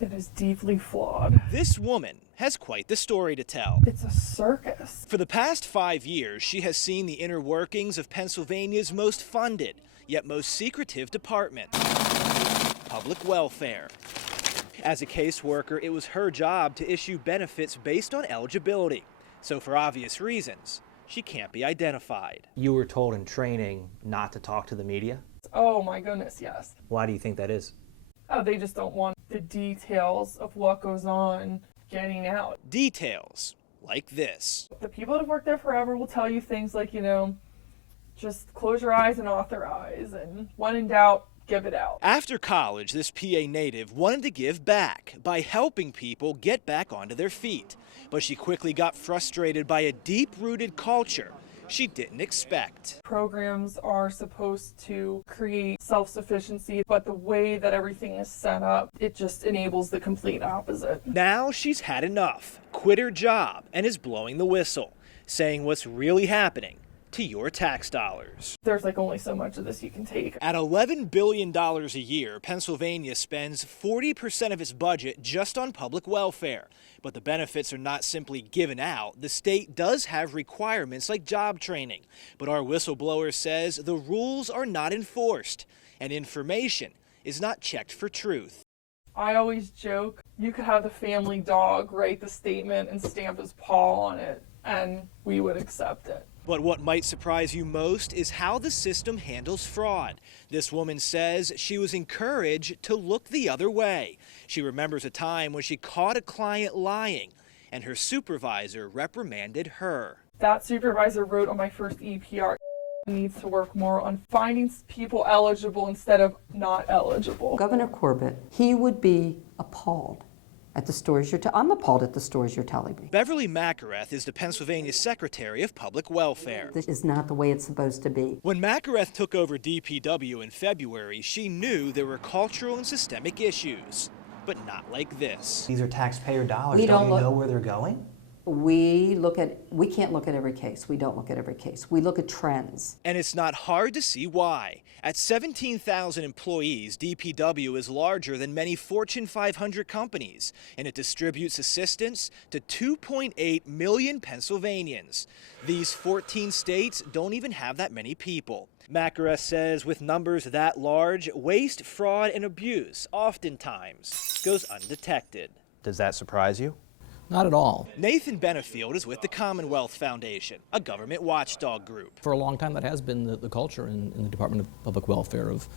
It is deeply flawed. This woman has quite the story to tell. It's a circus. For the past 5 years, she has seen the inner workings of Pennsylvania's most funded, yet most secretive department, public welfare. As a caseworker, it was her job to issue benefits based on eligibility. So for obvious reasons, she can't be identified. You were told in training not to talk to the media? Oh my goodness, yes. Why do you think that is? Oh, they just don't want the details of what goes on getting out. Details like this. The people that have worked there forever will tell you things like, just close your eyes and authorize, and when in doubt, give it out. After college, this PA native wanted to give back by helping people get back onto their feet. But she quickly got frustrated by a deep-rooted culture she didn't expect. Programs are supposed to create self-sufficiency, but the way that everything is set up, it just enables the complete opposite. Now she's had enough, quit her job, and is blowing the whistle, saying what's really happening to your tax dollars. There's only so much of this you can take. At $11 billion a year, Pennsylvania spends 40% of its budget just on public welfare. But the benefits are not simply given out. The state does have requirements like job training. But our whistleblower says the rules are not enforced and information is not checked for truth. I always joke, you could have the family dog write the statement and stamp his paw on it, and we would accept it. But what might surprise you most is how the system handles fraud. This woman says she was encouraged to look the other way. She remembers a time when she caught a client lying, and her supervisor reprimanded her. That supervisor wrote on my first EPR, needs to work more on finding people eligible instead of not eligible. Governor Corbett, he would be appalled at the stories I'm appalled at the stories you're telling me. Beverly Makareth is the Pennsylvania Secretary of Public Welfare. This is not the way it's supposed to be. When Makareth took over DPW in February, she knew there were cultural and systemic issues, but not like this. These are taxpayer dollars. We Don't don't you know where they're going? We can't look at every case. We don't look at every case. We look at trends. And it's not hard to see why. At 17,000 employees, DPW is larger than many Fortune 500 companies, and it distributes assistance to 2.8 million Pennsylvanians. These 14 states don't even have that many people. Makareth says with numbers that large, waste, fraud, and abuse oftentimes goes undetected. Does that surprise you? Not at all. Nathan Benefield is with the Commonwealth Foundation, a government watchdog group. For a long time, that has been the culture in the Department of Public Welfare of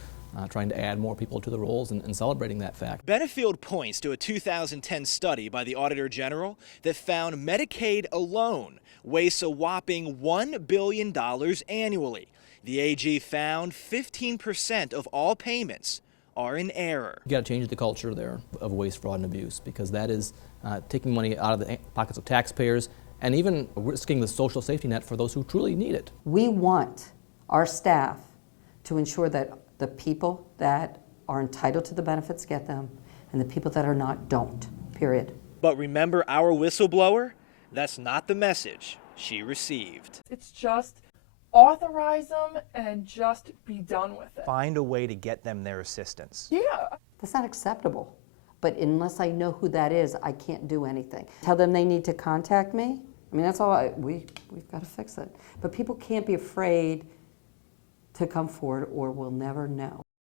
trying to add more people to the rolls and celebrating that fact. Benefield points to a 2010 study by the Auditor General that found Medicaid alone wastes a whopping $1 billion annually. The AG found 15% of all payments are in error. You've got to change the culture there of waste, fraud, and abuse, because that is taking money out of the pockets of taxpayers and even risking the social safety net for those who truly need it. We want our staff to ensure that the people that are entitled to the benefits get them, and the people that are not don't, period. But remember our whistleblower? That's not the message she received. It's just authorize them and just be done with it. Find a way to get them their assistance. Yeah. That's not acceptable. But unless I know who that is, I can't do anything. Tell them they need to contact me. I mean, that's all we've got to fix it. But people can't be afraid to come forward, or we'll never know.